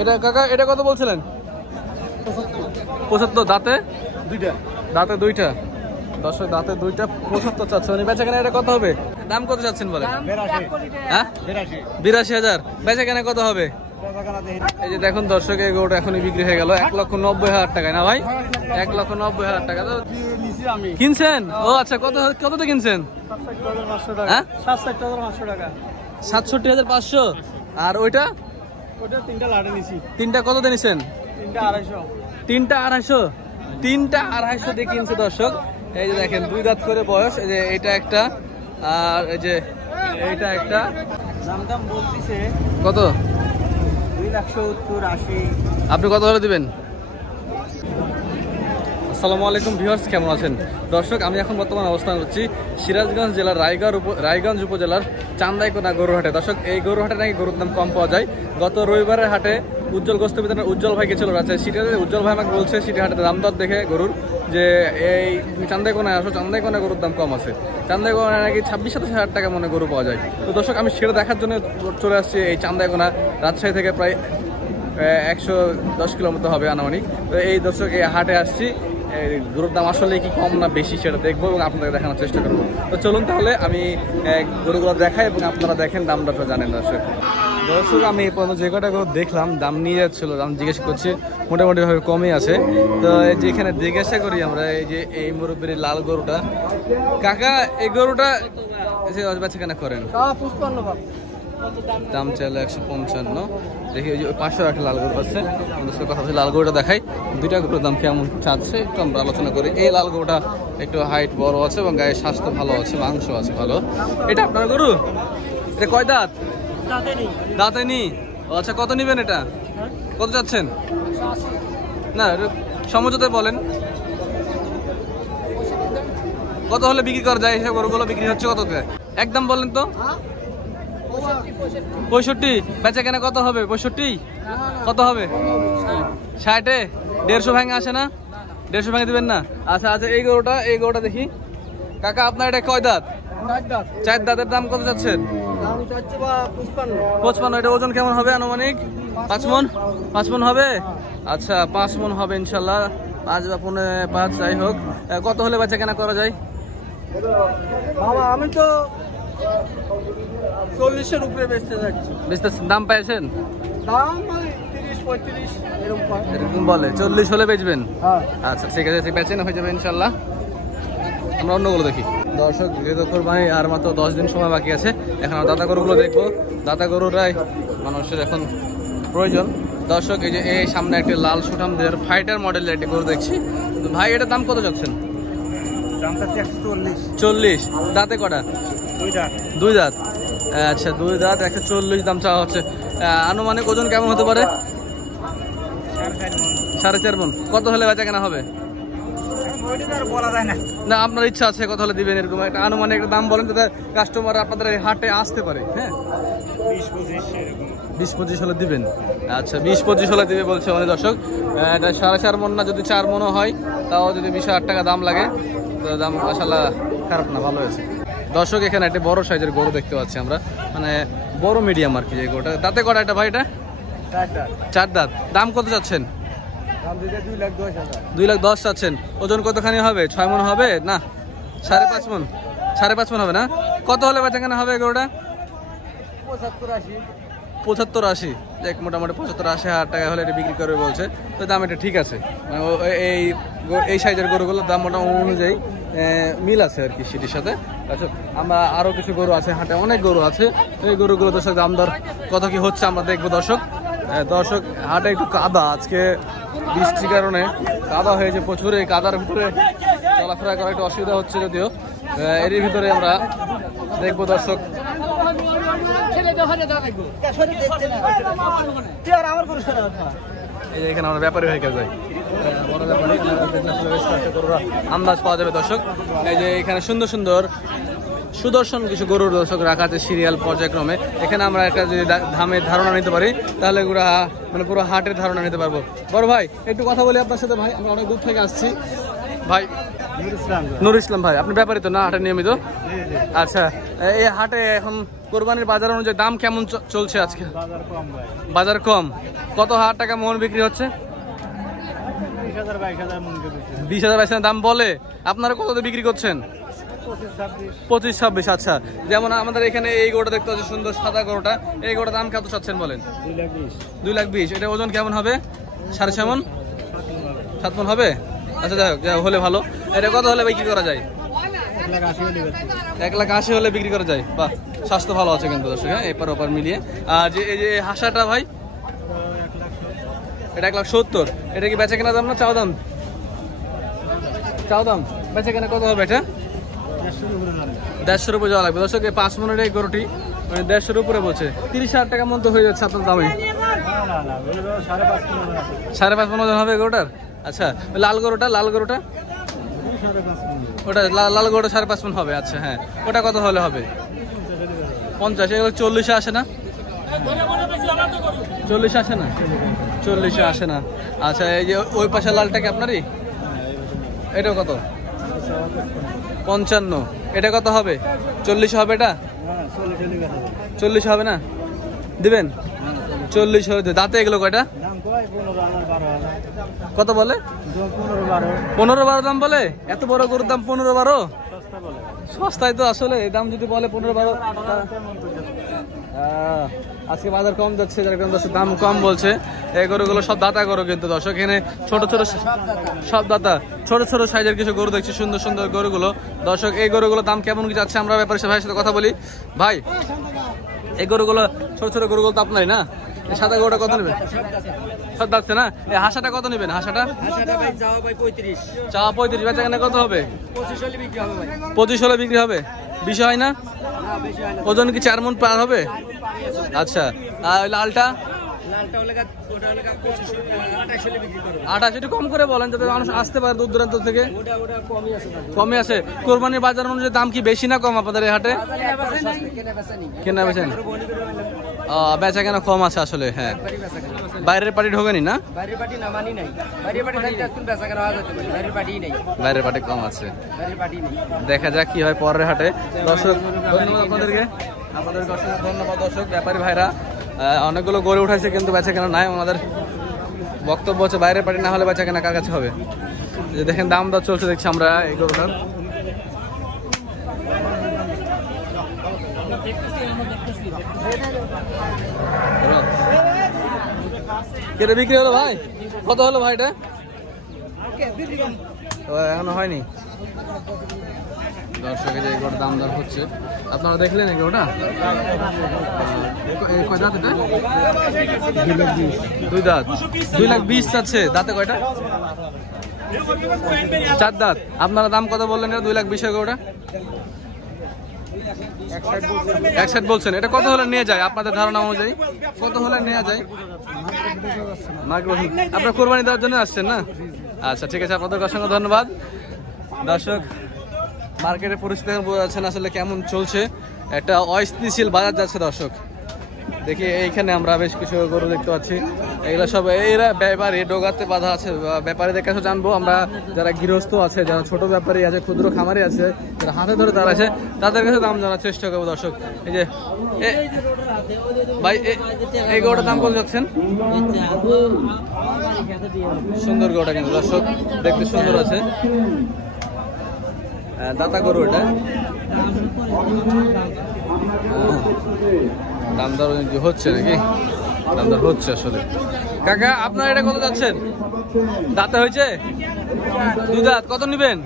এটা কাকা এটা কত বলছিলেন? 75। দাঁতে দুইটা, দাঁতে দুইটা। দর্শক দাঁতে দুইটা 75 চাচ্ছে। মানে বেচা কেনা এটা কত হবে? দাম কত চাচ্ছেন বলে? হ্যাঁ 82,000। বেচা কেনা কত হবে? এই যে দেখুন দর্শক এই গরুটা এখনই বিক্রি হয়ে গেল 1,90,000 টাকায় না ভাই? 1,90,000 টাকা কিনছেন? ও আচ্ছা, কততে কিনছেন? 67,500। আর ওইটা তিনটা কততে নিছেন? 3,250। 3,250 দিয়ে কিনছে দর্শক। এই যে দেখেন 2 দাঁত করে বয়স। এই যে এটা একটা আর এই যে এইটা একটা। দাম বলতিছে কত? 2,70,80। আপনি কত হলে দিবেন? আসসালামু আলাইকুম ভিউয়ার্স, কেমন আছেন? দর্শক আমি এখন বর্তমানে অবস্থান করছি সিরাজগঞ্জ জেলার রায়গঞ্জ উপজেলার চান্দাইকোনা গরুর হাটে। দর্শক এই গরুর হাটে নাকি গরুর দাম কম পাওয়া যায়। গত রবিবারের হাটে উজ্জ্বল গোস্ত বিতানের উজ্জ্বল ভাই গেছিল রাজশাহী সিটিতে। উজ্জ্বল ভাই আমাকে বলছে সিটি হাটে দাম দর দেখে গরুর যে এই চান্দাইকোনায় আসো, চান্দাইকোনায় গরুর দাম কম আছে। চান্দাইকোনায় নাকি 26-27 টাকা মনে গরু পাওয়া যায়। তো দর্শক আমি সেটা দেখার জন্য চলে আসছি এই চান্দাইকোনা। রাজশাহী থেকে প্রায় 110 কিলোমিটার হবে আনুমানিক। তো এই দর্শক এই হাটে আসছি, গরুর দাম আসলে কি কম না বেশি সেটা দেখবো এবং আপনাদের দেখানোর চেষ্টা করবো। তো চলুন তাহলে আমি গরুগুলো দেখাই এবং আপনারা দেখেন দাম দরটা জানেন। দর্শক আমি এই পর্যন্ত যে কটা গরু দেখলাম দাম নিয়ে যাচ্ছিল, দাম জিজ্ঞেস করছি, মোটামুটি ভাবে কমই আছে। তো এই যে এখানে জিজ্ঞাসা করি আমরা এই যে এই মুরব্বীর লাল গরুটা, কাকা এই গরুটা বেচা কেনা করেন? দাম চাইলে 155। দেখি ওই যে 500 একটা লাল গরু আছে, কথা হচ্ছে লাল গরুটা দেখাই। দুইটা গরুর দাম কেমন চাচ্ছে একটু আমরা আলোচনা করি। এই লাল গরুটা একটু হাইট বড় আছে এবং গায়ের স্বাস্থ্য ভালো আছে, মাংস আছে ভালো। এটা আপনার গরু? এটা কয় দাঁত? দাঁতে নি। আচ্ছা, কত নিবেন এটা? কত চাচ্ছেন? না সমঝোতায় বলেন কত হলে বিক্রি করা যায়? এসব গরুগুলো বিক্রি হচ্ছে কততে একদম বলেন তো? 65। বেচা কেনা কত হবে? 65। কত হবে? 60-এ 150 ভাঙে আসে না? 150 ভাঙে দিবেন না? আচ্ছা আচ্ছা, এই গরুটা দেখি। কাকা আপনার এটা কয় দাঁত? 4 দাঁতের দাম কত চাচ্ছেন? 55। এটা ওজন কেমন হবে আনুমানিক? 5 মণ? 5 মণ হবে? আচ্ছা 5 মণ হবে ইনশাল্লাহ। 5 বা 5 যাই হোক। কত হলে বেচা কেনা করা যায়? বাবা আমি তো 40-এর উপরে বেচতে যাচ্ছি। দাম পাইছেন? দাম 30-35 এরকম বলে। 40 হলে বেচবেন? হ্যাঁ। আচ্ছা ঠিক আছে, বেচেন হয়ে যাবে ইনশাল্লাহ। আমরা অন্যগুলো দেখি। দর্শক যেহেতু কোরবানি আর মাত্র 10 দিন সময় বাকি আছে, এখন দাতা গরুগুলো দেখবো। দাতা গরুরাই মানুষের এখন প্রয়োজন। দর্শক এই যে এই সামনে একটি লাল সুঠামদের ফাইটার মডেলের একটি গরু দেখছি। ভাই এটার দাম কত যাচ্ছেন? দামটা 140। 40। দাঁতে কটা? 2 দাঁত। আচ্ছা 2 দাঁত 140 দাম চাওয়া হচ্ছে। আনুমানিক ওজন কেমন হতে পারে? 4.5 মণ। কত হলে বেচা কেনা হবে? না আপনার ইচ্ছা আছে কত হলে দিবেন, এরকম একটা আনুমানিক একটা দাম বলেন যাতে কাস্টমার আপনাদের এই হাটে আসতে পারে। হ্যাঁ 20-25 হলে দিবেন। আচ্ছা 20-25 হলে দিবে বলছে অনেক দর্শক। এটা 4.5 মণ না, যদি 4 মণও হয় তাও যদি 20,000 টাকা দাম লাগে তো দাম মাশাআল্লাহ খারাপ না, ভালো হয়েছে। দর্শক এখানে একটা বড় সাইজের গরু দেখতে পাচ্ছি আমরা, মানে বড় মিডিয়াম আর কি। যে গরুটা দাঁতে কটা এটা ভাই? এটা 4 দাঁত। দাম কত চাচ্ছেন? 2,10,000 চাচ্ছেন। ওজন কতখানি হবে? 6 মণ হবে না? 5.5 মণ? 5.5 মণ হবে না? কত হলে বেচা কেনা হবে গরুটা? 75-80। দেখ মোটামুটি 75-80 হাজার টাকা হলে এটা বিক্রি করবে বলছে। তো দাম এটা ঠিক আছে, এই সাইজের গরুগুলোর দাম মোটামুটি অনুযায়ী মিল আছে আর কি সিটির সাথে। আচ্ছা আমরা আরো কিছু গরু আছে হাটে, অনেক গরু আছে। এই গরুগুলো দর্শক দাম দর কত কি হচ্ছে আমরা দেখবো। দর্শক হাটে একটু কাদা, আজকে বৃষ্টির কারণে কাদা হয়েছে প্রচুর। এই কাদার ভিতরে চলাফেরা করা একটু অসুবিধা হচ্ছে, যদিও এরই ভিতরে আমরা দেখবো দর্শক। এই যে এখানে আমরা ব্যাপারী হয়ে যাই, আন্দাজ পাওয়া যাবে দর্শক। এই যে এখানে সুন্দর সুন্দর সুদর্শন কিছু গরুর দর্শক রাখা আছে সিরিয়াল পর্যায়ক্রমে। এখানে আমরা একটা যদি দামের ধারণা নিতে পারি তাহলে মানে পুরো হাটের ধারণা নিতে পারবো। বড় ভাই একটু কথা বলি আপনার সাথে। ভাই আমরা অনেক দূর থেকে আসছি। ভাই নুর ইসলাম ভাই, আপনি ব্যাপারী তো না হাটে নিয়মিত? আচ্ছা, এই হাটে এখন কোরবানির বাজার অনুযায়ী দাম কেমন চলছে আজকে? বাজার কম। কত হাজার টাকা মন বিক্রি হচ্ছে? 20,000-22,000 দাম বলে। আপনারা কত বিক্রি করছেন? 25-26। আচ্ছা, যেমন আমাদের এখানে এই গরুটা দেখতে পাচ্ছি সুন্দর সাদা গরুটা, এই গরুটার দাম কত চাচ্ছেন বলেন? 2,20,000। এটা ওজন কেমন হবে? 7.5 7 মণ হবে? আচ্ছা, যাই হোক, হলে ভালো। এটা কত হলে বিক্রি করা যায়? 1,80,000 হলে বিক্রি করা যায়। বাহ, স্বাস্থ্য ভালো আছে কিন্তু দর্শক, হ্যাঁ, এপার ওপার মিলিয়ে। আর যে এই যে হাসাটা ভাই, এটা 1,70,000। এটা কি বেচা কেনা দাম না চাও দাম? চাও দাম। বেচা কেনা কত হবে এটা? 150 উপরে যাওয়া লাগবে দর্শক। এই 5 মণের এই গরুটি মানে 150 উপরে বলছে। 30,000 টাকা মতো হয়ে যাচ্ছে আপনার দামে। 5.5 মণ হবে গরুটার। আচ্ছা, লাল গরুটা ওটা লাল গরুটা 5.5 মণ হবে। আচ্ছা, হ্যাঁ, ওটা কত হলে হবে? 50। এগুলো 40-এ আসে না? 40-এ আসে না? 40-এ আসে না। আচ্ছা, এই যে ওই পাশে লালটা কি আপনারই? এটাও কত? 55। এটা কত হবে? 40 হবে? এটা 40 হবে না? দিবেন? 40 হবে। দাঁতে এগুলো কয়টা? কত বলে? 15-12 দাম বলে। এত বড় গরুর দাম 15-12? সস্তায় তো আসলে। এই দাম যদি বলে 15-12। আজকে বাজার কম যাচ্ছে, যার কারণে দাম কম বলছে। এই গরুগুলো সব দাতা গরু কিন্তু দর্শক। এখানে ছোট ছোট সব দাতা, ছোট ছোট সাইজের কিছু গরু দেখছি, সুন্দর সুন্দর গরুগুলো দর্শক। এই গরুগুলোর দাম কেমন কি যাচ্ছে আমরা ব্যাপারে ভাইয়ের সাথে কথা বলি। ভাই, এই গরুগুলো ছোট ছোট গরুগুলো তো আপনারই না? এই সাদা গরুটা কত নেবেন? সব যাচ্ছে না? এই হাসাটা কত নেবেন? হাসাটা চাওয়া 35। বেচা কেনা কত হবে? 25 হলে বিক্রি হবে। 20 হয় না? ওজন কি 4 মণ পার হবে? আচ্ছা, আর লালটা? 28। একটু কম করে বলেন যাতে মানুষ আসতে পারে দূর দূরান্ত থেকে। কমই আছে। কোরবানির বাজার অনুযায়ী দাম কি বেশি না কম আপনাদের এই হাটে? কেনা বেচেন? বেচা কেনা কম আছে আসলে। হ্যাঁ, বাইরের পার্টি ঢোকেনি না? বাইরের পার্টি কম আছে। দেখা যাক কি হয় পরের হাটে। দর্শক, ধন্যবাদ আপনাদেরকে। আপনাদেরকে অসংখ্য ধন্যবাদ দর্শক। ব্যাপারী ভাইরা অনেকগুলো গড়ে উঠাইছে কিন্তু বেচা কেনা নাই। আমাদের বক্তব্য হচ্ছে বাইরের পার্টি না হলে বেচা কেনা কার কাছে হবে? যে দেখেন দাম দর চলছে দেখছি আমরা এই গরুটার। কেটে বিক্রি হলো ভাই? কত হলো ভাই এটা? এখনো হয়নি দর্শক। এই যে এগুলোর দাম দর হচ্ছে, আপনারা দেখলেন এগুলোটা? কয় দাঁত এটা? 2 দাঁত। 2,20,000 চাচ্ছে। দাঁতে কয়টা? 4 দাঁত। আপনারা দাম কত বললেন? 2,20,000 এগুলোটা 61 বলছেন। এটা কত হলে নিয়ে যায় আপনাদের ধারণা অনুযায়ী? কত হলে নেওয়া যায়? আপনার কোরবানি দেওয়ার জন্য আসছেন না? আচ্ছা, ঠিক আছে, আপনাদের অসংখ্য ধন্যবাদ দর্শক। মার্কেটের পরিস্থিতি বোঝা যাচ্ছে না আসলে কেমন চলছে। একটা অস্থিতিশীল বাজার যাচ্ছে দর্শক। দেখি এইখানে আমরা বেশ কিছু গরু দেখতে পাচ্ছি। এগুলো সব এরা ব্যাপারী ডোগাতে বাধা আছে। ব্যাপারীদের কাছে জানবো আমরা, যারা গৃহস্থ আছে, যারা ছোট ব্যাপারী আছে, ক্ষুদ্র খামারি আছে, যারা হাতে ধরে তারা আছে, তাদের কাছে দাম জানার চেষ্টা করবো দর্শক। এই যে ভাই, এই গরুটার দাম কত যাচ্ছেন? সুন্দর গরুটা কিন্তু দর্শক, দেখতে সুন্দর আছে। দাতা গরু এটা। দাম দর হচ্ছে নাকি? দাম দর হচ্ছে আসলে। কাকা, আপনার এটা কত যাচ্ছেন? দাঁতে হয়েছে? 2 দাঁত। কত নিবেন?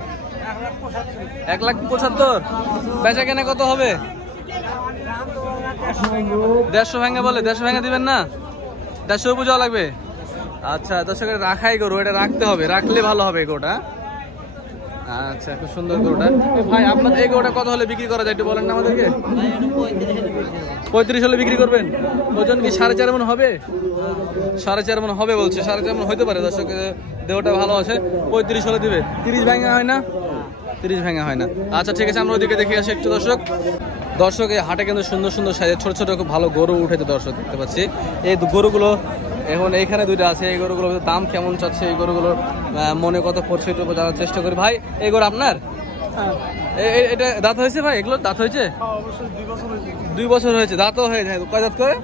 1,75,000। বেচা কেনা কত হবে? 150 ভেঙে বলে। 150 ভেঙে দিবেন না? 150 উপর যাওয়া লাগবে। আচ্ছা দর্শক, রাখাই গরু, এটা রাখতে হবে, রাখলে ভালো হবে গরুটা। আচ্ছা, খুব সুন্দর গরুটা। ভাই, আপনাদের এই গরুটা কত হলে বিক্রি করা যায় একটু বলেন না আমাদেরকে? 35 হলে বিক্রি করবেন। ওজন কি 4.5 মণ হবে? 4.5 মণ হবে বলছে। 4.5 মণ হইতে পারে দর্শক, দেহটা ভালো আছে। 35 হলে দিবে। 30 ভেঙে হয় না? 30 ভেঙে হয় না। আচ্ছা, ঠিক আছে, আমরা ওইদিকে দেখে আসি একটু দর্শক। দর্শক, এই হাটে কিন্তু সুন্দর সুন্দর সাইজের ছোট ছোট খুব ভালো গরু উঠেছে দর্শক, দেখতে পাচ্ছি। এই গরুগুলো এখন এইখানে দুইটা আছে, এই গরুগুলোর দাম কেমন চাচ্ছে, এই গরুগুলোর মনে কত পড়ছে একটু জানার চেষ্টা করি। ভাই এই গরু আপনার? এটা দাঁত হয়েছে ভাই? এগুলো দাঁত হয়েছে? 2 বছর হয়েছে। দাঁতও হয়ে যায়? কয় দাঁত করে?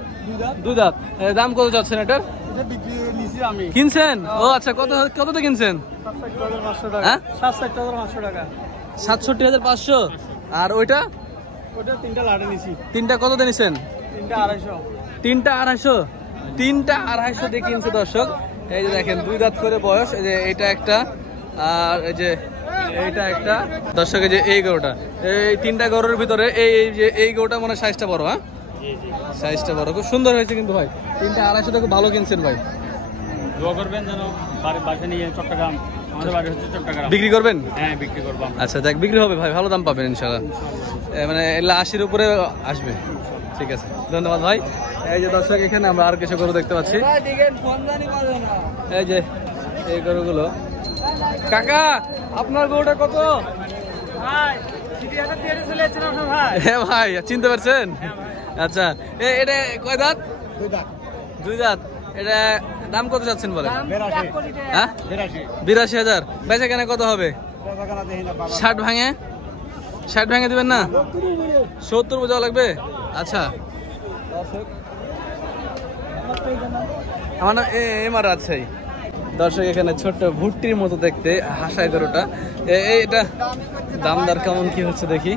2 দাঁত। দাম কত চাচ্ছেন এটার? কিনছেন? ও আচ্ছা, কততে কিনছেন? 67,500। আর ওইটা? তিনটা কত নিছেন? 3,250। 3,250 দিয়ে কিনছে দর্শক। এই যে দেখেন 2 দাঁত করে বয়স। এই যে এটা একটা, আর এই যে এইটা একটা। দর্শক এই যে এই গরুটা, এই 3টা গরুর ভিতরে এই গরুটা মনে হয় সাইজটা বড়। হ্যাঁ, সাইজটা বড়, খুব সুন্দর হয়েছে কিন্তু ভাই। 3,250 টাকা ভালো কিনছেন ভাই। দোয়া করবেন যেন বাসা নিয়ে চট্টগ্রাম, আমাদের বাড়ি হচ্ছে চট্টগ্রাম। বিক্রি করবেন? হ্যাঁ, বিক্রি করব। আচ্ছা যাক, বিক্রি হবে ভাই, ভালো দাম পাবেন ইনশাআল্লাহ। মানে 80-র উপরে আসবে। ঠিক আছে, ধন্যবাদ ভাই। এই যে দর্শক এখানে আমরা আর কিছু গরু দেখতে পাচ্ছি। এই যে এই গরুগুলো। কাকা আপনার গরুটা কত? হ্যাঁ ভাই, চিনতে পারছেন? আচ্ছা, এটা কয় দাঁত? 2 দাঁত। এটা দাম কত চাচ্ছেন বলে? 82,000। বেচা কেনা কত হবে? 60 ভাঙে? 60 ভাঙে দিবেন না? 70 বোঝা লাগবে। আচ্ছা, আমার নাম এমআর রাজশাহী। দর্শক এখানে ছোট্ট ভুট্টির মতো দেখতে হাসায় গরুটা। এটা দামদার কেমন কি হচ্ছে দেখি।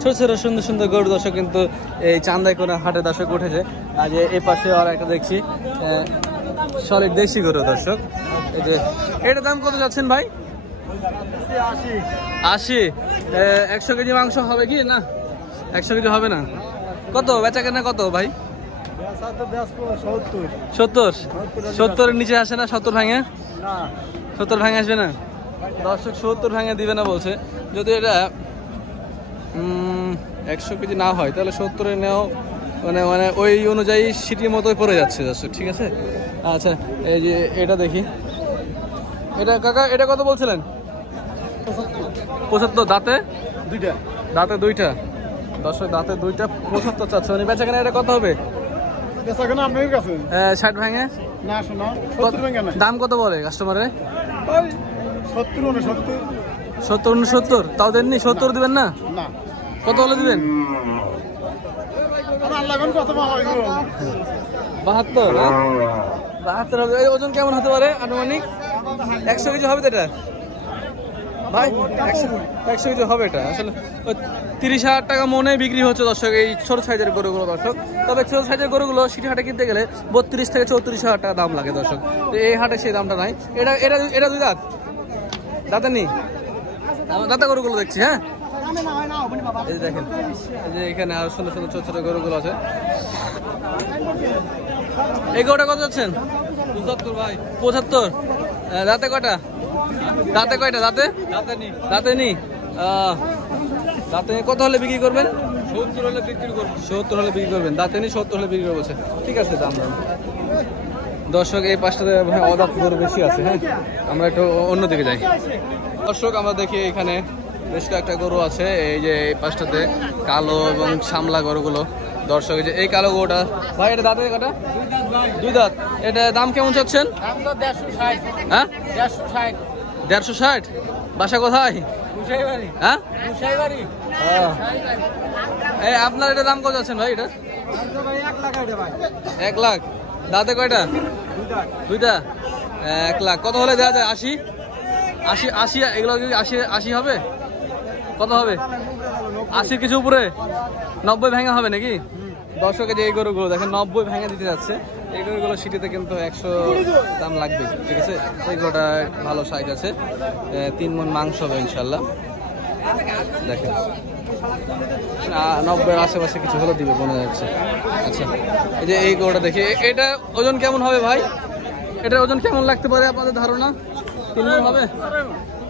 ছোট ছোট সুন্দর সুন্দর গরু দর্শক কিন্তু এই চান্দাইকোনা হাটে দর্শক উঠেছে। আজ এই পাশে আর একটা দেখছি সলিড দেশি গরু দর্শক। এই যে এটার দাম কত যাচ্ছেন ভাই? 80। 100 কেজি মাংস হবে কি না? 100 কেজি হবে না। কত বেচা কেনা কত ভাই? 70-70 নিচে আসে না? 70 ভাঙে? 70 ভাঙে আসবে না দর্শক? 70 ভাঙে দিবে না বলছে। যদি এটা 100 কেজি না হয় তাহলে 70-এ নেও, মানে ওই অনুযায়ী সিটির মতোই পড়ে যাচ্ছে দর্শক। ঠিক আছে, আচ্ছা এই যে এটা দেখি। এটা কাকা এটা কত বলছিলেন? 75। দাঁতে 2টা? দাঁতে 2টা দর্শক, দাঁতে 2টা 75 চাচ্ছে। মানে বেচা কেনা এটা কত হবে? 60 ভাঙে? দাম কত বলে কাস্টমারে? 70-69। তাও দেননি? 70 দিবেন না? কত হলে দিবেন? 72। 72 হবে। ওজন কেমন হতে পারে আনুমানিক? 100 কেজি হবে তো এটা ভাই? 100 কেজি হবে এটা। আসলে 30,000 টাকা মনে বিক্রি হচ্ছে দর্শক এই ছোট সাইজের গরুগুলো দর্শক। তবে ছোট সাইজের গরুগুলো সিটি হাটে কিনতে গেলে 32 থেকে 34,000 টাকা দাম লাগে দর্শক। এই হাটে সেই দামটা নাই। এটা 2 দাঁত? দাঁতে নেই? দাঁতা গরুগুলো দেখছি। হ্যাঁ, এই যে দেখেন, এই যে এখানে আরো সুন্দর সুন্দর ছোট ছোট গরুগুলো আছে। এই গরুটা কত যাচ্ছেন? 75 ভাই। 75। দাঁতে কয়টা? দাঁতে কয়টা? দাঁতে নি। দাঁতে কত হলে বিক্রি করবেন? 70 হলে বিক্রি করবেন। 70 হলে বিক্রি করবেন। দাঁতে নি 70 হলে বিক্রি করবো। ঠিক আছে, দাম দর্শক এই পাশটাতে অদাঁত গরু বেশি আছে। হ্যাঁ, আমরা একটু অন্যদিকে যাই দর্শক। আমরা দেখি এখানে বেশ কয়েকটা গরু আছে। এই যে এই পাশটাতে কালো এবং সামলা গরুগুলো দর্শক। এই যে এই কালো গরুটা ভাই, এটা দাঁতে কটা? 2 দাঁত। এটা দাম কেমন চাচ্ছেন? হ্যাঁ, 150। বাসা কোথায়? হ্যাঁ, এই আপনার এটা দাম কত যাচ্ছেন ভাই? এটা 1 লাখ। দাঁতে কয়টা? 2টা। 1 লাখ। কত হলে দেওয়া যায়? 80? এগুলো 80 হবে? কত হবে? 80 কিছু উপরে? 90 ভাঙা হবে নাকি? দর্শকের যে এই গরুগুলো দেখেন 90 ভাঙা দিতে যাচ্ছে। এই গরুগুলো সিটিতে কিন্তু 100 দাম লাগবে। ঠিক আছে, এই গরুটা ভালো সাইজ আছে, 3 মণ মাংস হবে ইনশাল্লাহ। দেখেন 90-এর আশেপাশে কিছু হলে দিবে মনে যাচ্ছে। আচ্ছা, এই যে এই গরুটা দেখি, এটা ওজন কেমন হবে ভাই? এটার ওজন কেমন লাগতে পারে আপনাদের ধারণা? 3 মণ হবে?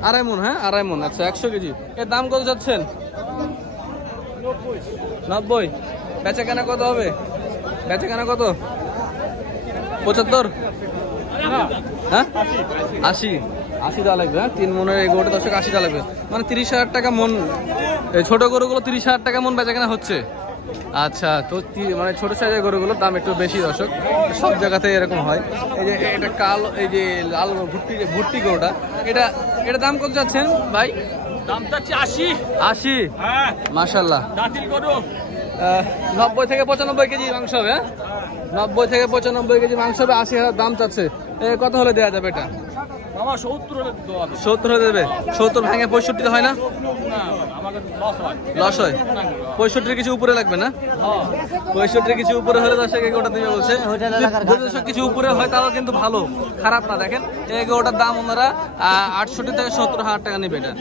2.5 মণ। হ্যাঁ, 2.5 মণ। আচ্ছা, 100 কেজি। এর দাম কত যাচ্ছেন? 90। বেচা কেনা কত হবে? বেচা কেনা কত? 75? হ্যাঁ, 80 দেওয়া লাগবে। হ্যাঁ, 3 মণের এই গরুটা দর্শক 80 দেওয়া লাগবে। মানে 30,000 টাকা মন। এই ছোট গরুগুলো 30,000 টাকা মন বেচা কেনা হচ্ছে। আচ্ছা, তো মানে ছোট সাইজের গরুগুলোর দাম একটু বেশি দর্শক, সব জায়গাতে এরকম হয়। এই যে এটা কালো, এই যে লাল ভুট্টি গরুটা, এটা দাম কত যাচ্ছেন ভাই? দাম চাচ্ছি 80। 80? হ্যাঁ, মাশাআল্লাহ। দাঁতিল গরু। 90 থেকে 95 কেজি মাংস হবে। 90 থেকে 95 কেজি মাংস হবে, 80,000 দাম চাচ্ছে। কত হলে দেওয়া যাবে এটা? মামা 70 হলে দেওয়া যাবে। 70 হলে দেবে? 70 ভাঙে 65 হয় না? না, আমাকে লস হয়। লস হয়? 65 কিছু উপরে লাগবে না? 65 কিছু উপরে হলে দর্শক এগোটা দিবে বলছে। দর্শক কিছু উপরে হয় তাও কিন্তু ভালো, খারাপ না। দেখেন এগোটার দাম ওনারা 68 থেকে 70,000 টাকা নেবে। এটা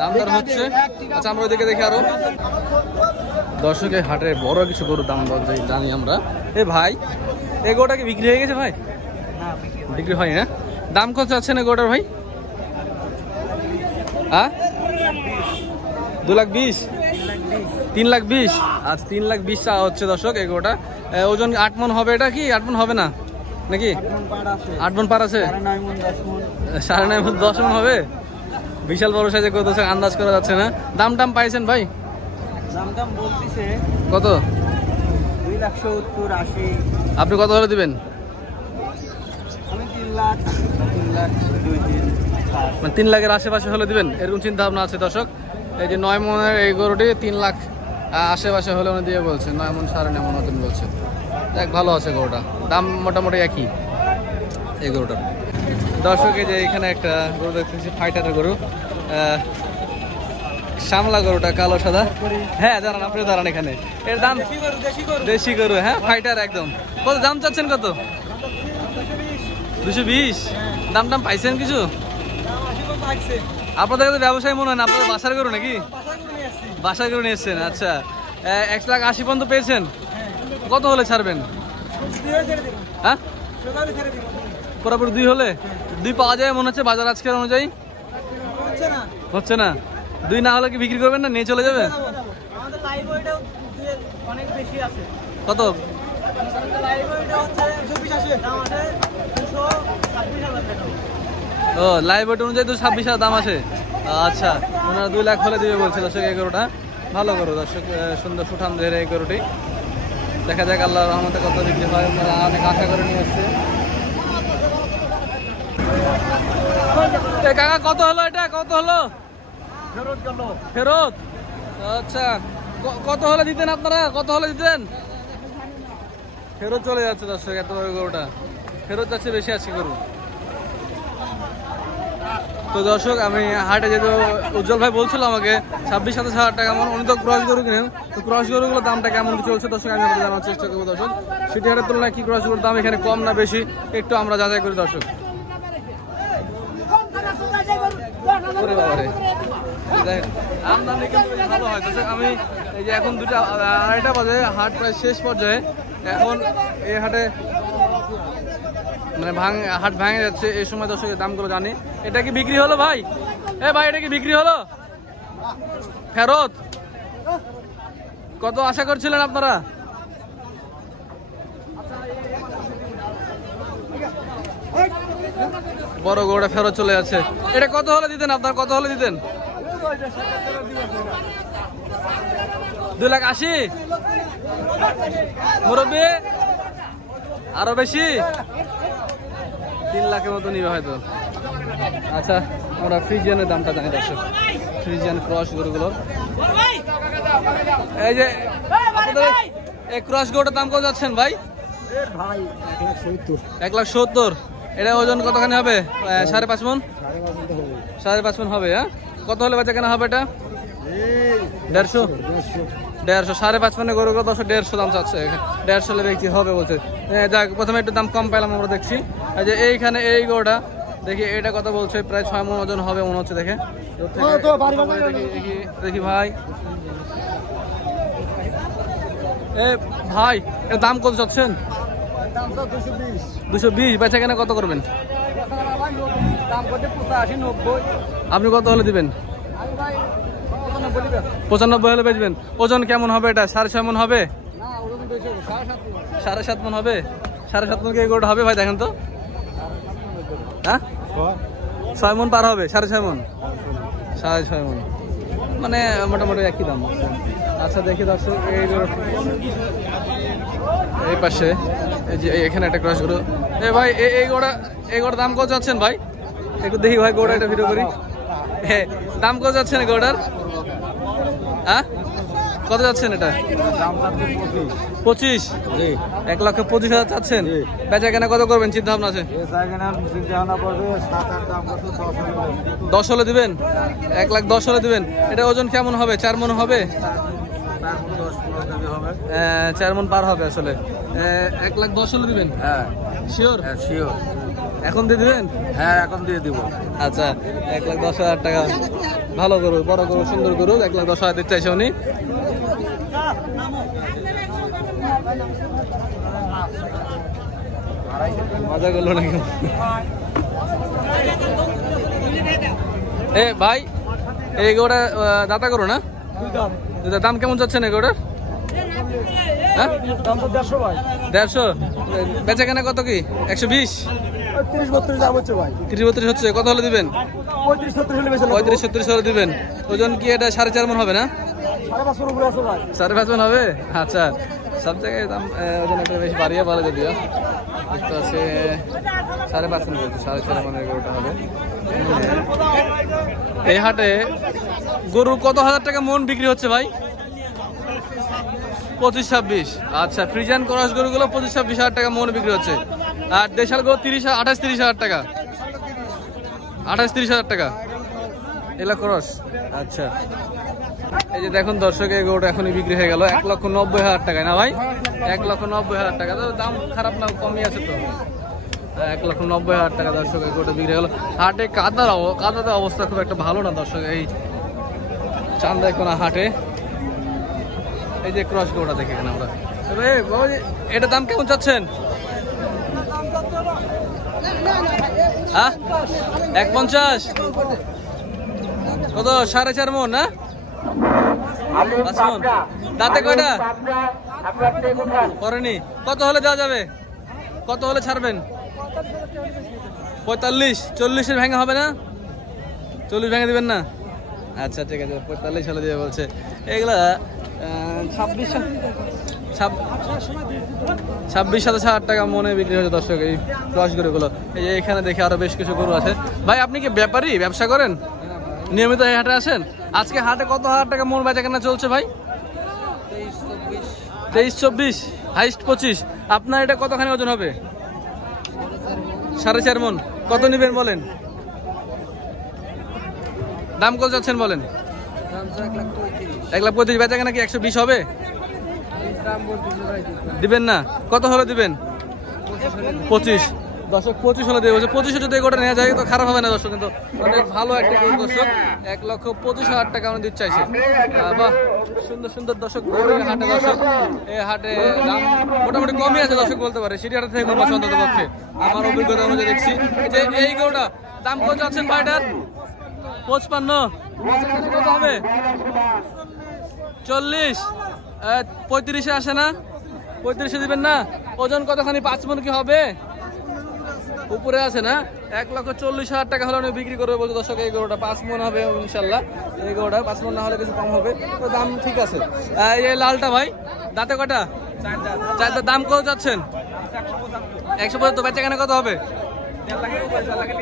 দাম দর হচ্ছে। আচ্ছা, আমরা ওইদিকে দেখি আরো। দর্শকের হাটে বড় কিছু গরুর দাম দর জানি আমরা। ভাই এগোটা কি বিক্রি হয়ে গেছে ভাই? বিক্রি হয়নি না? দাম কত চাচ্ছেন এগোটার ভাই? 2,20,000? 3,20,000? আচ্ছা, 3,20,000 চাওয়া হচ্ছে দর্শক এগোটা। ওজন 8 মণ হবে এটা কি? 8 মণ হবে না নাকি? 8 মণ পার আছে? 9.5 মণ 10 মণ হবে? বিশাল বড় সাইজে গরু দর্শক, আন্দাজ করা যাচ্ছে না। দাম পাইছেন ভাই? দাম বলতেছে কত? 2,70,000, 80। আপনি কত হলে দিবেন? আমি 3 লাখ 2,3 মানে 3 লাখের আশেপাশে হলে দিবেন, এরকম চিন্তা ভাবনা আছে দর্শক। এই যে 9 মণের এই গরুটি 3 লাখ আশেপাশে হলে উনি দিয়ে বলছে। 9 মণ 9.5 মণ ওজন বলছে। দেখ, ভালো আছে গরুটা, দাম মোটামুটি একই এই গরুটার। দর্শক এই যে এখানে একটা গরু দেখতেছি, ফাইটারের গরু, শ্যামলা গরুটা, কালো সাদা। হ্যাঁ, দাঁড়ান, আপনি দাঁড়ান এখানে। এর দাম দেশি গরু, হ্যাঁ, ফাইটার একদম। কত দাম চাচ্ছেন? কত? 220? দাম পাইছেন কিছু? আপনাদের কাছে ব্যবসায়ী মনে হয় না, আপনাদের বাসার গরু নাকি? বাসার গরু নিয়ে এসছেন? আচ্ছা, 1,80,000 পর্যন্ত পেয়েছেন? কত হলে ছাড়বেন? হ্যাঁ, পুরোপুরি 2 হলে? 2 পাওয়া যায় মনে হচ্ছে বাজার আজকের অনুযায়ী? হচ্ছে না? 2 না হলে কি বিক্রি করবেন না, নিয়ে চলে যাবে? কত? ও, লাইভ ওয়েট অনুযায়ী 226,000 দাম আছে। আচ্ছা, ওনারা 2 লাখ হলে দিবে বলছে দর্শক। এই গরুটা ভালো গরু দর্শক, সুন্দর সুঠাম দেহের এই গরুটি। দেখা যাক আল্লাহর রহমতে কত বিক্রি হয়, ওনারা অনেক আশা করে নিয়ে এসছে। কাকা কত হলো এটা? কত হলো? ফেরত? আচ্ছা, কত হলে দিতেন আপনারা? কত হলে দিতেন? ফেরত চলে যাচ্ছে দর্শক, এত বড় গরুটা ফেরত যাচ্ছে, বেশি আছে গরু। তো দর্শক, আমি হাটে যেহেতু উজ্জ্বল ভাই বলছিল আমাকে 26-27 টাকা মন, উনি তো ক্রস গরু কিনেন, তো ক্রস গরুগুলোর দামটা কেমন কি চলছে দর্শক আমি আপনাদের জানার চেষ্টা করবো দর্শক। সিটি হাটের তুলনায় কি ক্রস গরুর দাম এখানে কম না বেশি একটু আমরা যাচাই করি দর্শক। আমদানি কিন্তু ভালো হয় দর্শক। আমি এই যে এখন 2:30 বাজে, হাট প্রায় শেষ পর্যায়ে। এখন এই হাটে মানে হাট ভাঙে যাচ্ছে এই সময় দর্শকের দামগুলো জানি। এটা কি বিক্রি হলো ভাই? ভাই, এটা কি বিক্রি হলো? ফেরত? কত আশা করছিলেন আপনারা? বড় গরুটা ফেরত চলে যাচ্ছে। এটা কত হলে দিতেন আপনার? কত হলে দিতেন? 2,80,000? মুরব্বী আরো বেশি? 3 লাখের মতো নিবে হয়তো। আচ্ছা, আমরা ফ্রিজিয়ানের দামটা জানি দর্শক, ফ্রিজিয়ান ক্রস গরুগুলোর। এই যে আপনাদের এই ক্রস গরুটার দাম কত যাচ্ছেন ভাই? 1,70,000? এটা ওজন কতখানি হবে? 5.5 মণ? 5.5 মণ হবে। হ্যাঁ, কত হলে বেচা কেনা হবে এটা? 150? 150? 5.5 মণের গরুগুলো 150 দাম চাচ্ছে। 150 হলে বিক্রি হবে বলছে। যাক, প্রথমে একটু দাম কম পাইলাম আমরা, দেখছি। এই যে এইখানে এই গরুটা দেখি, এটা কথা বলছে প্রায় 6 মণ ওজন হবে মনে হচ্ছে দেখে। দেখি ভাই, ভাই এর দাম কত চাচ্ছেন? 220? বেচা কেনা কত করবেন? আপনি কত হলে দিবেন? 95 হলে বেচবেন। ওজন কেমন হবে এটা? 6.5 মণ হবে? 7.5 মণ হবে? 7.5 মণ কি গরুটা হবে ভাই? দেখেন তো। হ্যাঁ, 6 মণ পার হবে? 6.5 মণ? 6.5 মণ মানে মোটামুটি একই দাম। আচ্ছা দেখি দর্শক এই পাশে এই যে এখানে একটা ক্রস গরু। ভাই এই গোড়া দাম কত যাচ্ছেন ভাই? একটু দেখি ভাই গোড়া একটা ভিডিও করি। হ্যাঁ, দাম কত যাচ্ছেন গোড়ার? হ্যাঁ, কত যাচ্ছেন এটা? 25। 1,25,000 চাচ্ছেন। বেচা কেনা কত করবেন চিন্তা ভাবনা আছে? 10 হলে দিবেন? 1,10,000 হলে দিবেন। এটা ওজন কেমন হবে? 4 মণ হবে? 4 মণ পার হবে আসলে। 1,10,000 হলে দিবেন? হ্যাঁ শিওর? শিওর। এখন দিয়ে দিবেন? হ্যাঁ এখন দিয়ে দিব। আচ্ছা, 1,10,000 টাকা। ভালো গরু, বড় গরু, সুন্দর গরু। 1,10,000 দিতে চাইছে উনি। মজা করলো নাকি? এ ভাই, এই গোটা দাতা করো না? দাম কেমন যাচ্ছেন এই গোটার? হ্যাঁ, 150। বেচা কেনা কত কি? 120? 30-32 দাম হচ্ছে ভাই। 30-32 হচ্ছে। কত হলে দিবেন? 35-36 হলে দিবেন। ওজন কি এটা 4.5 মণ হবে না? 5.5 মণ হবে। আচ্ছা, সব জায়গায় দাম ওজন একটা বেশি বাড়িয়ে বলে যদিও। বুঝতে আছে 5.5 মণ বলছে, 4.5 মণের গরুটা হবে। এই হাটে গরু কত হাজার টাকা মন বিক্রি হচ্ছে ভাই? 25-26। আচ্ছা, ফ্রিজিয়ান ক্রস গরুগুলো 25-26 হাজার টাকা মন বিক্রি হচ্ছে। আর দেশাল গরু 28-30 হাজার টাকা। 28-30 হাজার টাকা এগুলা ক্রস। আচ্ছা, এই যে দেখুন দর্শক, এই গরুটা এখনই বিক্রি হয়ে গেল 1,90,000 টাকায় না ভাই? 1,90,000 টাকা। তো দাম খারাপ না, কমই আছে তো। 1,90,000 টাকা দর্শক এই গরুটা বিক্রি হয়ে গেল। হাটে কাদাতে অবস্থা খুব একটা ভালো না দর্শক এই চান্দাইকোনা হাটে। এই যে ক্রস গরুটা দেখে এখানে আমরা। এটা দাম কেমন চাচ্ছেন? হ্যাঁ, 150। কত? 4.5 মণ না? 5 মণ। দাঁতে কয়টা? করেনি। কত হলে দেওয়া যাবে? কত হলে ছাড়বেন? 45? 40-এর ভেঙে হবে না? 40 ভেঙে দিবেন না? আচ্ছা ঠিক আছে, 45 হলে দিয়ে বলছে। এগুলা 26,000 টাকা মনে বিক্রি হচ্ছে দর্শক এই ক্রস গরুগুলো। এই যে এখানে দেখে আরো বেশ কিছু গরু আছে। ভাই আপনি কি ব্যাপারী, ব্যবসা করেন? নিয়মিত এই হাটে আসেন? আজকে হাটে কত হাজার টাকা মন বেচা কেনা চলছে ভাই? 23-24, হাইস্ট 25। আপনার এটা কতখানি ওজন হবে? 4.5 মণ। কত নিবেন বলেন? দাম কত যাচ্ছেন বলেন? 1,35,000। বেচা কেনা কি 120 হবে? দিবেন না? কত হলে দিবেন? 25। দর্শক 25 হলে দিয়ে বলছে। 25 যদি গোটা নেওয়া যায় তো খারাপ হবে না দর্শক, কিন্তু অনেক ভালো একটা গরু দর্শক। 1,25,000 টাকা আমরা দিতে চাইছে। বাহ, সুন্দর সুন্দর দর্শক হাটে দর্শক। এই হাটে দাম মোটামুটি কমই আছে দর্শক বলতে পারে। সিটি হাটে থেকে কম আছে অন্তত পক্ষে, আমার অভিজ্ঞতা অনুযায়ী দেখছি। যে এই গরুটা দাম কত আছেন ভাইটার? 55। কত হবে? 40? 35-এ আসে না? 35-এ দিবেন না? ওজন কতখানি? 5 মণ কি হবে? উপরে আছে না? 1,40,000 টাকা হলে বিক্রি করবে বলছে দর্শক। এই গরুটা 5 মণ হবে ইনশাল্লাহ। এই গরুটা 5 মণ না হলে কিছু কম হবে, তো দাম ঠিক আছে। এই লালটা ভাই দাঁতে কটা? 4 দাঁত। দাম কত যাচ্ছেন? 175। তো বেচা কেনা কত হবে?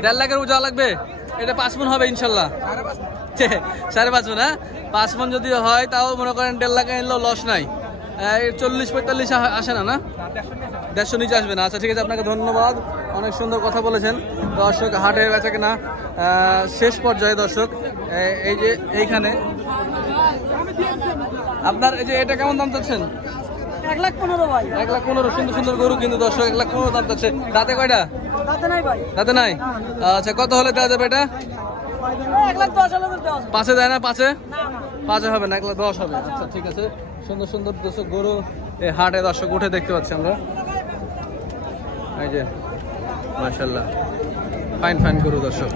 1.5 লাখের উপর যাওয়া লাগবে। এটা 5 মণ হবে ইনশাল্লাহ। 5.5 মণ। হ্যাঁ, 5 মণ যদি হয় তাও মনে করেন 1.5 লাখ এনলেও লস নাই। 40-45 আসে না? না, 150 নিচে আসবে না। আচ্ছা ঠিক আছে, আপনাকে ধন্যবাদ, অনেক সুন্দর কথা বলেছেন দর্শক। হাটের বেচা কেনা শেষ পর্যায়ে দর্শক। এই যে এইখানে আপনার এই যে এটা কেমন দাম চাচ্ছেন? 1,15,000 ভাই। 1,15,000। সুন্দর সুন্দর গরু কিন্তু দর্শক 1,15,000 দাম চাচ্ছে। দাঁতে কয়টা? দাঁতে নাই ভাই। দাঁতে নাই? আচ্ছা, কত হলে দেওয়া যাবে এটা? 1,10,000 হলে দেওয়া যাবে। 5-এ দেয় না? 5-এ? না না, 5-এ হবে না, 1,10,000 হবে। আচ্ছা ঠিক আছে, সুন্দর সুন্দর দর্শক গরু এই হাটে দর্শক উঠে দেখতে পাচ্ছি আমরা। এই যে মাশাআল্লাহ ফাইন ফাইন গরু দর্শক।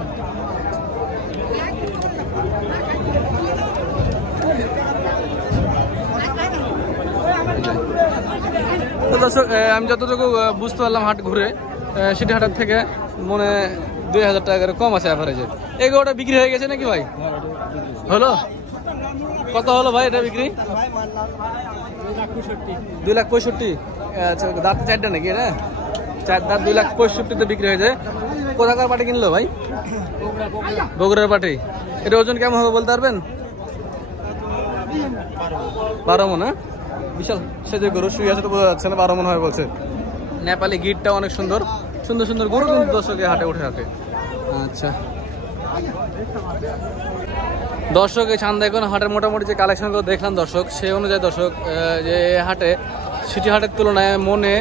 তো দর্শক আমি যতটুকু বুঝতে পারলাম হাট ঘুরে, সিটি হাটের থেকে মনে 2,000 টাকা কম আছে অ্যাভারেজে। এই গরুটা বিক্রি হয়ে গেছে নাকি ভাই? হলো? কত হলো ভাই এটা বিক্রি? 2,65,000। আচ্ছা, দাঁত 4টা নাকি এটা? 4 দাঁত 2,65,000 বিক্রি হয়ে যায়। কোথাকার পাটি কিনলো ভাই? বগুড়ার পাটি। এটা ওজন কেমন হবে বলতে পারবেন? 12 মন। হ্যাঁ, বিশাল সে যে গরু শুয়ে আছে তো বোঝা যাচ্ছে না, 12 মন হয় বলছে। নেপালি গিটটা অনেক সুন্দর সুন্দর সুন্দর গরু কিন্তু দর্শকের হাটে উঠে থাকে। আচ্ছা দর্শক, এই চান্দাইকোনা হাটের মোটামুটি যে কালেকশনগুলো দেখলাম দর্শক, সেই অনুযায়ী দর্শক যে হাটে সিটি হাটের তুলনায় মনে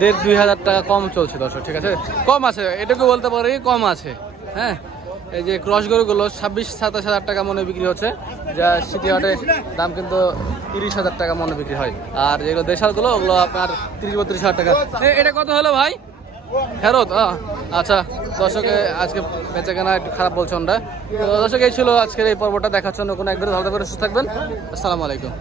1,500-2,000 টাকা কম চলছে দর্শক। ঠিক আছে, কম আছে, এটুকু বলতে পারি, কম আছে। হ্যাঁ, এই যে ক্রস গরুগুলো 26-27 টাকা মনে বিক্রি হচ্ছে, যা সিটি হাটে দাম কিন্তু 30,000 টাকা মনে বিক্রি হয়। আর যেগুলো দেশালগুলো ওগুলো আপনার 30-32,000 টাকা। এটা কত হলো ভাই? ফেরত? আচ্ছা দর্শকে আজকে বেচা কেনা একটু খারাপ বলছে আমরা। তো দর্শক, এই ছিল আজকের এই পর্বটা। দেখার জন্য কোনো একবারে ভালো করে সুস্থ থাকবেন। আসসালামু আলাইকুম।